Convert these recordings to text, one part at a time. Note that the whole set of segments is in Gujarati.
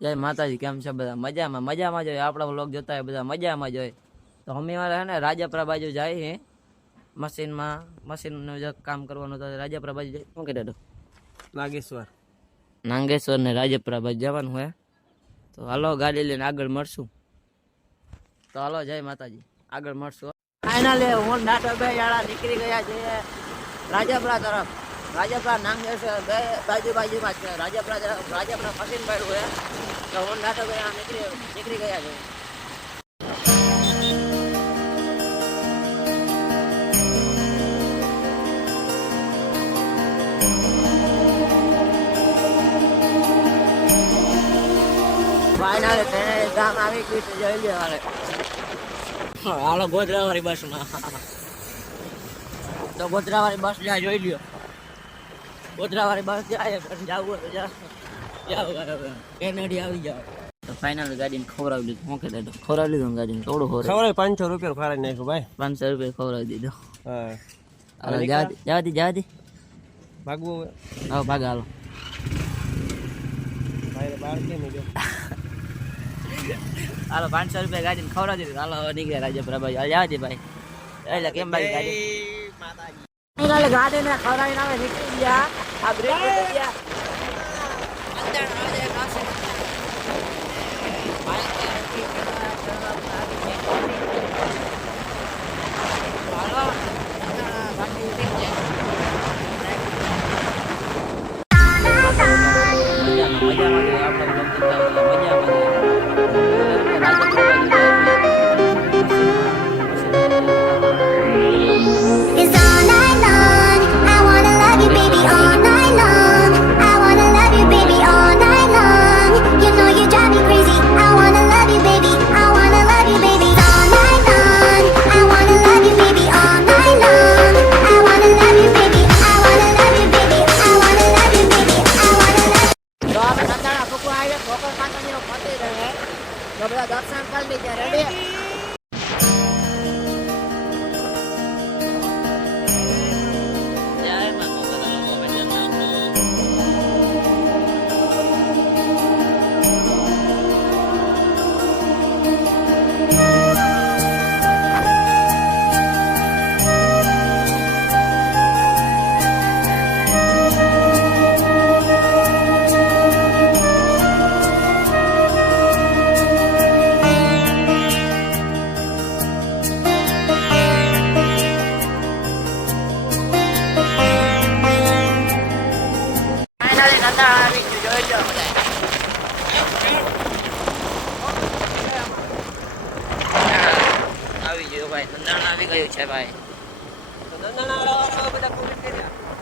જય માતાજી, કેમ છે બધા? મજામાં મજામાં જ હોય. આપણા વ્લોગ જોતા હોય બધા મજામાં જ હોય. તો અમે વાળા હે ને રાજપરા બાજુ જાય હે મશીનનું જે કામ કરવાનું તો રાજપરા બાજુ જાય. શું કહેતો નાગેશ્વર ને રાજપરા બાજુ જવાનું હોય. તો હાલો ગાડી લઈને આગળ મળશું. તો હાલો જય માતાજી, આગળ મળશું. ફાઇનલી હું નાટકભાઈ વાળા નીકળી ગયા છે રાજપરા તરફ. રાજપરા નાગેશ્વર બે બાજુમાં છે. રાજપરા મશીન પડ્યું હોય તો હું નાટકભાઈ નીકળી ગયા છે. ફાઇનલી ટ્રેન ગામ આવી ગઈ છે. જોઈ લે હાલો ગોધરાવાળી બસમાં. તો ગોધરાવાળી બસ જાય, જોઈ લ્યો. ગોધરાવાળી બસ જાય, જવું તો જાવ. કેનેડી આવી જાવ. તો ફાઇનલ ગાડીને ખવડાવી લીધું. શું કહેતા ખવડાવી લીધું ગાડીને? થોડું ખવડાવી 500 રૂપિયા ફાળી નાખ્યું ભાઈ. 500 રૂપિયા ખવડાવી દીધો. હા જવા દી ભાગવું હા ભાગ હાલો. ભાઈ બહાર કેમ ગયો? હાલો 500 રૂપિયા ગાડીને ખવડાવી દીધું. હાલો નીકળ્યા રાજપરા બાજુ. જવા દે ભાઈ. એટલે કેમ ભાઈ ગાડી ગાડીને ખવડાવીને આવે નીકળી ગયા. આ બ્રેક પડી ગયા. બધા દર્શન કરી લીધા. રેડી આવી ગયો ભાઈ. નંદાણા આવી ગયું છે ભાઈ.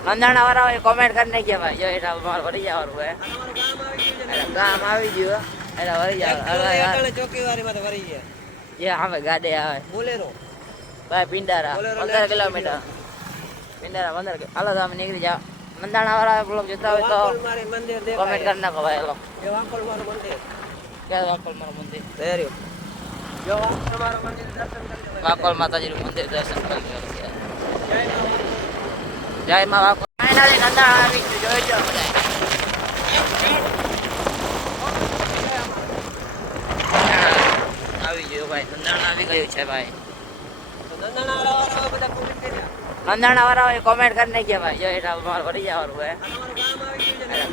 નંદાણા વાળા કોમેન્ટ કરી નાખ્યા ભાઈ. જો એટલે મારે વળી જવાનું હોય. ગામ આવી ગયું એટલે વળી જવાનું. ચોકીવારીમાં તો વરી ગયા. જે હવે ગાડી આવે બોલેરો ભાઈ. પિંડારા 15 કિલોમીટર. પિંડારા 15. હાલો તો અમે નીકળી જાવ. નંદાણા વાળા બ્લોગ જોતા હોય તો મંદિર કોમેન્ટ કરી નાખો ભાઈ. હાલો એ વાંકોલ મારું મંદિર. ક્યાં વાકોલ મારું મંદિર? તૈયારી જો તમારું મંદિર દર્શન કરી લો. વાકોલ માતાજીનું મંદિર દર્શન કરી લો. જય માં વાકોલ. ફાઇનલી નંદાણા આવી ગયું. જોઈ લો બધા. આવી ગયું ભાઈ. નંદાણા આવી ગયું છે ભાઈ. નંદાણા વાળા કોમેન્ટ કરી નાખ્યા ભાઈ. જો એટલે મારે વળી જવાનું હોય.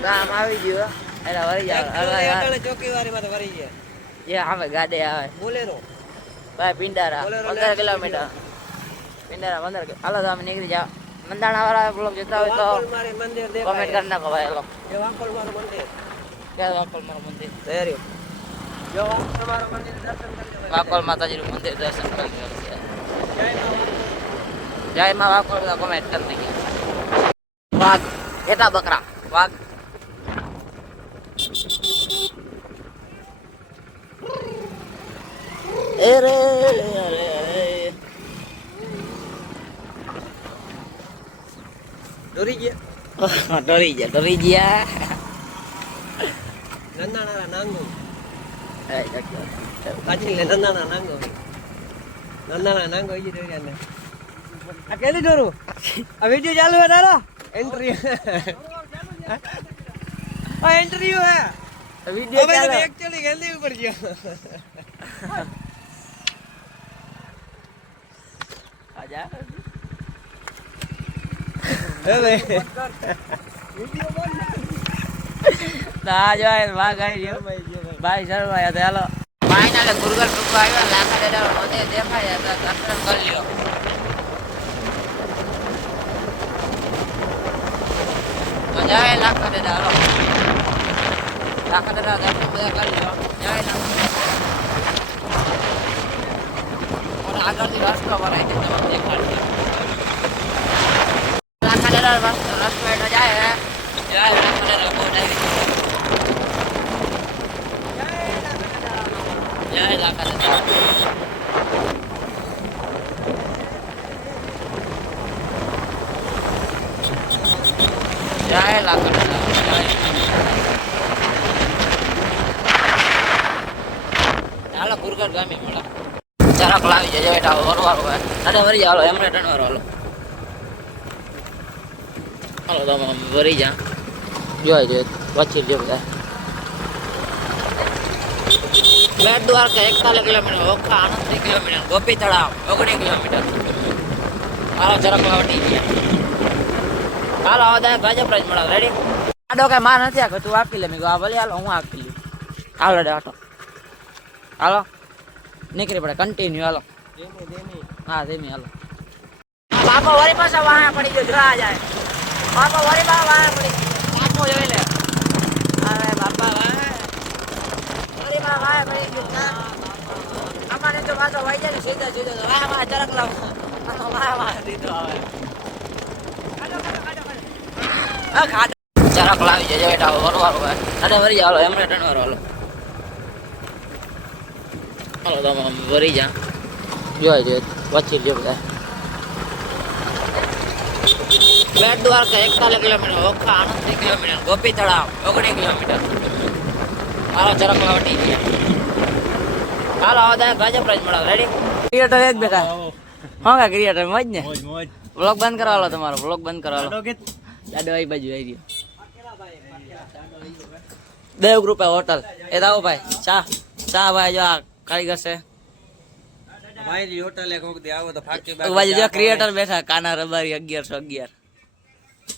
ગામ આવી ગયું એટલે વળી જવાનું. ચોકીવારીમાં તો વરી ગયા. જે હવે ગાડી આવે બોલેરો ભાઈ. પિંડારા 15 કિલોમીટર. પિંડારા 15. હાલો તો અમે નીકળી જાવ. નંદાણા વાળા બ્લોગ જોતા હોય તો મંદિર કોમેન્ટ કરી નાખો ભાઈ. હાલો એ વાંકોલ મારું મંદિર. ક્યાં વાકોલ મારું મંદિર? તૈયારી જો તમારું મંદિર દર્શન કરી લો. વાકોલ માતાજીનું મંદિર દર્શન કરી લો. જય માં વાકોલ. કોમેન્ટ કરી નાખ્યા. વાઘ કેટલા બકરા વાઘ. અરે ડરી ગયા. ડરી ગયા. નંદાણા નાંગો કાચી લે. નંદાણા નાંગો ઈ ડરી ગયા. આ કેલી ડરું? આ વિડિયો ચાલુ હે તારો? એન્ટ્રી આ ઇન્ટરવ્યુ હે. વિડિયો ચાલો એકચ્યુઅલી ગંદી ઉપર ગયો આજા હવે તા જો વાહ ગાઈ રહ્યો ભાઈ શર્મા યા હાલો ફાઇનલ ગુરગર ટુકો આવ્યો લાખા ડેડા રોતે દેખાય તો દર્શન કરી લ્યો જય લાખા ડેડા હાલો લાખા ડેડા દર્શન બધા કરી લ્યો જય લાખા ઓર આગળથી રસ્તો બનાવી દે તમને દેખાડજો લાખા ડેડા રસ્તો એનો જાય જય લાખા ડેડા બહુ ડાયરી જય લાખા ડેડા જય લાખા ડેડા હાલો ગુરગર ગામી મળા જરાક લાવી જજો બેટા વરવારો અરે વરી હાલો એમને ટણવારો હાલો હાલો તમે વરી જા જોઈ જો વચ્ચે જો બધા બેટ દ્વારકા 41 કિલોમીટર ઓખા 38 કિલોમીટર ગોપી તળાવ 19 કિલોમીટર હાલો જરાક લાવટી ગયા હાલો આવા ગાજર પ્રાઇઝ મળા રેડી આડો કઈ માં નથી આ તું આપી લે મે આ ભલે હાલો હું આપી લઉં હાલો રે આટો હાલો નીકળી પડે કન્ટિન્યુ હાલો હા ધીમી હાલો બાપા વળી પાછા વાહે પડી ગયો જરા જાય બાપા વળી પાછા વાહે પડી બાપો જોઈ લે અરે બાપા વાહે વળી પાછા વાહે પડી ગયો અમારે તો પાછો વાઈ જાય ને સીધા સીધો વાહ વાહ જરાક લાવ વાહ વાહ દીધો હવે ખાડો જરાક લાવી જજો બેટા વરવારો અરે વરી હાલો એમને ટણવારો હાલો હાલો તમે વરી જા જોઈ જો વચ્ચે જો બધા બેટ દ્વારકા 41 કિલોમીટર ઓખા 38 કિલોમીટર ગોપી તળાવ 19 કિલોમીટર હાલો જરાક લાવટી ગયા હાલો આવા ગાજર પ્રાઇઝ મળા રેડી ક્રિએટર એક બેટા હા કા ક્રિએટર મોજ ને મોજ મોજ વ્લોગ બંધ કરાવો તમારો વ્લોગ બંધ કરાવો આડો કે દાડો આવી બાજુ આવી રહ્યો દેવ ગ્રુપ હોટલ એ દાવો ભાઈ ચા ભાઈ જો આ કારીગર છે ભાઈ હોટલે કોક દે આવો તો ફાકી બાજુ જો ક્રિએટર બેઠા કાના રબારી 1111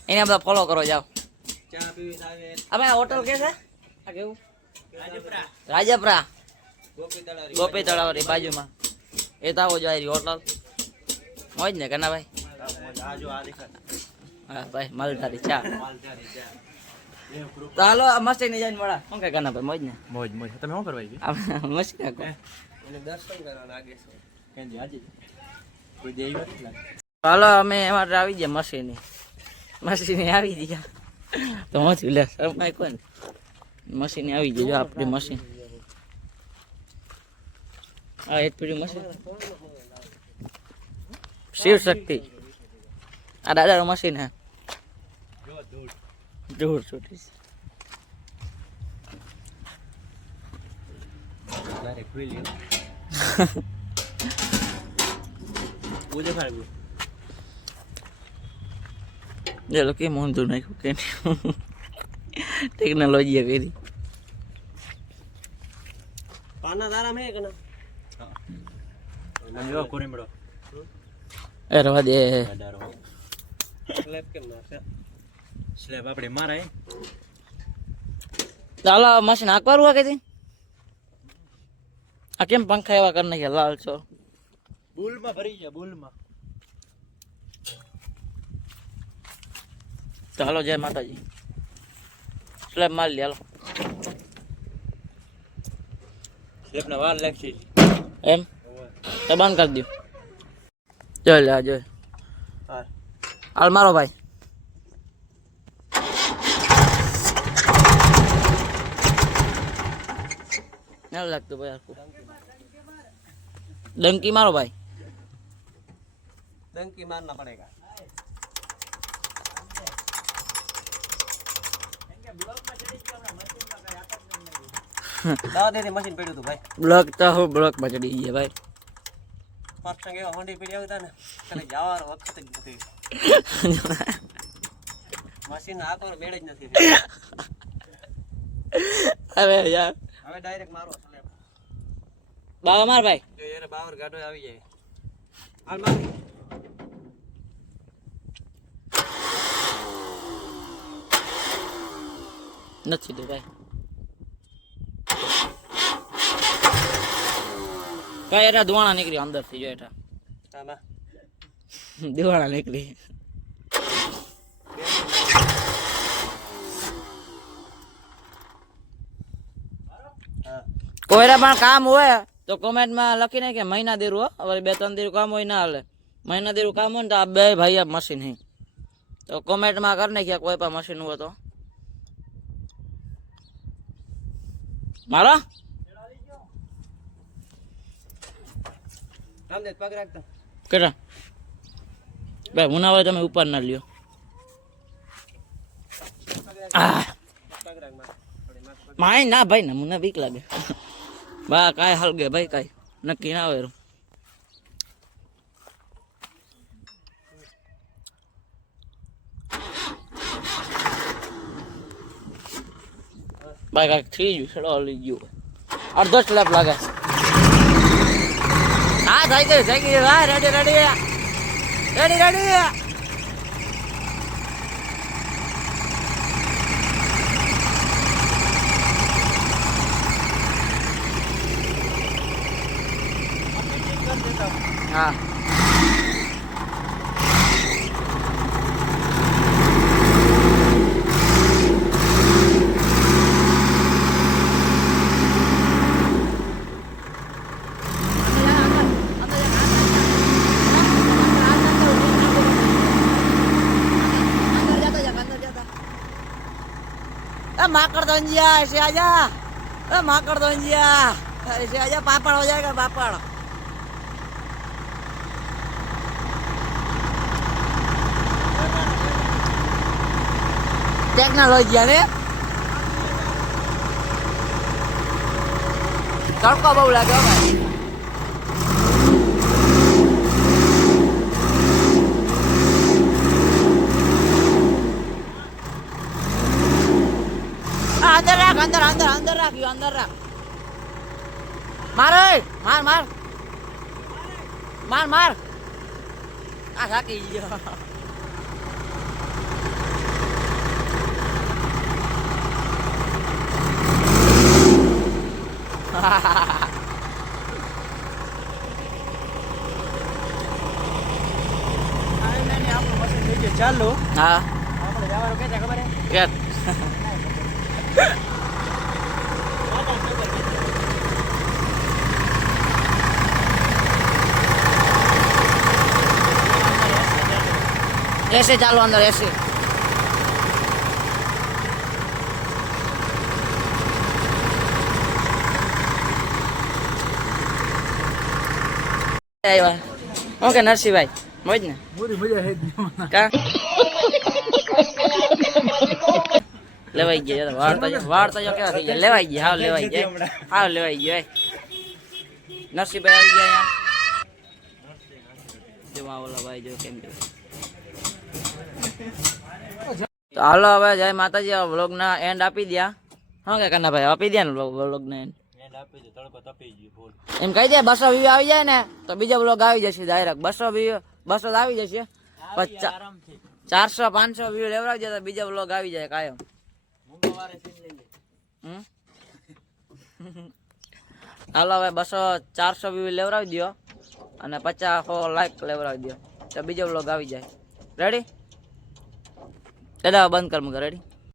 એને બધા ફોલો કરો જાઓ ચા પીવી આવે હવે હોટલ કે છે આ કેવું રાજપરા રાજપરા ગોપી તળાવ ગોપી તળાવની બાજુમાં એ તો આવો જો આ હોટલ મોજ ને કના ભાઈ આ જો આ દેખા હા ભાઈ માલધારી ચા માલધારી ચા દેવ ગ્રુપ તો હાલો મસ્તી ની જઈને મળા શું કે કના ભાઈ મોજ ને મોજ મોજ તમે શું કરવા આવી મસ્તી નાખો એને દર્શન કરવા લાગે છે કેંજી આજે કોઈ દેઈ વાત લાગે હાલો અમે એમાં આવી ગયા મશીની આવી ગયા તો હું છું લે શરમાય કોણ મશીન આવી ગઈ જો આપણી મશીન આ એક પીડી મશીન શિવ શક્તિ આ દાદાનું મશીન હે દૂર છોટી ડાયરેક્ટ ખુલી લ્યો પૂજે ખાડ્યું જે લોકો મોંધું નાખ્યું કે ટેકનોલોજી કરી પાના તારા મે કના હા જો કોરીમડો એ રવા દે અડારો સ્લેબ કેમ નાખે સ્લેબ આપણે મારાય ચાલો મશીન આકવાનું આ કીધી આ કેમ પંખા એવા કરી નાખ્યા લાલ છો બુલમાં ભરી ગયા બુલમાં ચાલો જય માતાજી સ્લેબ માર લે હાલો સ્લેબના વાર લાગશે એમ તો બંધ કરી દો જોઈ લે જોઈ હા હાલ મારો ભાઈ નહીં લાગતું ભાઈ આખું ડંકી મારો ભાઈ ડંકી મારना पड़ेगा દાદા દે મશીન પડ્યું તું ભાઈ બ્લોક તો હું બ્લોક માં ચડી ગયા ભાઈ પાછા એવા હોંડી પડી આવતા ને તને જવાનો વખત જ નથી મશીન આકોર બેડ જ નથી અરે યાર હવે ડાયરેક્ટ મારો સ્લેબ બાવા માર ભાઈ જો યાર બાવર ગાડો આવી જાય હાલ મારી નથી તો ભાઈ કઈ એટા ધુવાણા નીકળી અંદર થી જો એટા આમાં દિવાળા નીકળી હા કોઈરા પણ કામ હોય તો કોમેન્ટમાં લખી નાખે કે મહિના દેરું હો હવે 2-3 દેરું કામ હોય ના હાલે મહિના દેરું કામ હોય ને તો આ બે ભાઈ આ મશીન હે તો કોમેન્ટમાં કરી નાખ્યા કોઈ પણ મશીન હોય તો મારો રામદેવ પગ રાખતા કેટા ભાઈ મુનાભાઈ તમે ઉપર ના લ્યો પગ રાખ માર થોડી માર પગ માય ના ભાઈ ને મને બીક લાગે બા કાંઈ હાલ ગયા ભાઈ કાંઈ નક્કી ના હોય ભાઈ કાંઈક થઈ ગયું છેડો લઈ ગયું અડધો સ્લેપ લાગે હા થઈ ગયું હા રેડી રેડી રેડી રેડી હા माकड़ धंजिया ऐसे आजा माकड़ धंजिया ऐसे आजा पापड़ हो जाएगा पापड़ टेक्नोलॉजी ने तड़को बहु लगे भाई अंदर रख अंदर अंदर अंदर रख यू अंदर रख मार मार मार मार मार आ साकी ચાલો हाँ આપણે જવાનું કે ખબર હે क्या ऐसे चालो अंदर ऐसे ओके नरसी भाई मोज ने પૂરી મજા હે का લેવાઈ ગયા વાર્તા જો કેવા થઈ ગયા લેવાઈ ગયા હાવ લેવાઈ ગયા નરસીભાઈ આવી ગયા અહીંયા જો ઓલા ભાઈ જો કેમ કે તો હાલો હવે જય માતાજી વ્લોગ ના એન્ડ આપી દ્યા હા કે કન્ના ભાઈ આપી દ્યા ને વ્લોગ ના એન્ડ આપી દે તડકો તપી ગયો ફૂલ એમ કહી દે 200 વ્યૂ આવી જાય ને તો બીજો વ્લોગ આવી જશે ડાયરેક્ટ 200 વ્યૂ 200 આવી જશે 400 500 વ્યૂ લેવડાવી જાય તો બીજો વ્લોગ આવી જાય કાયમ મંગળવારે સીન લઈ લે હાલો હવે 200 400 વ્યૂ લેવડાવી દો અને 50 લાઈક લેવડાવી દો તો બીજો વ્લોગ આવી જાય રેડી દાદા બંધ કર મગર રેડી